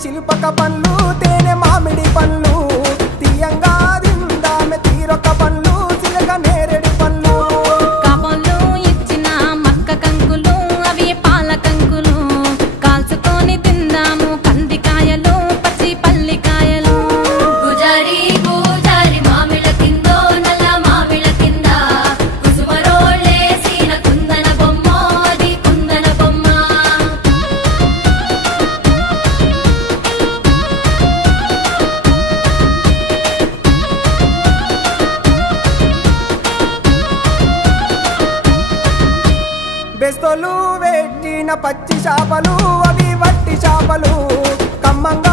శిల్పక పండ్లు తేనె మామిడి పండ్లు తీయంగా దిందామె తీరొక పండ్లు చిలక నేరేడు పండ్లు కబోళ్ళు ఇచ్చిన మక్క కంకులు అవి పాల కంకులు కాల్చుకొని తిందాము కందికాయలు పచ్చి పల్లికాయలు గుజారి గుజారి మామిళ్ళ కిందో నల్ల మామిళ్ళ కింద కుసుమరోళ్ళేసిన కుందన బొమ్మ అది కుందన బొమ్మ బెస్తోలు పెట్టిన పచ్చి చేపలు అవి వట్టి చేపలు కమ్మంగా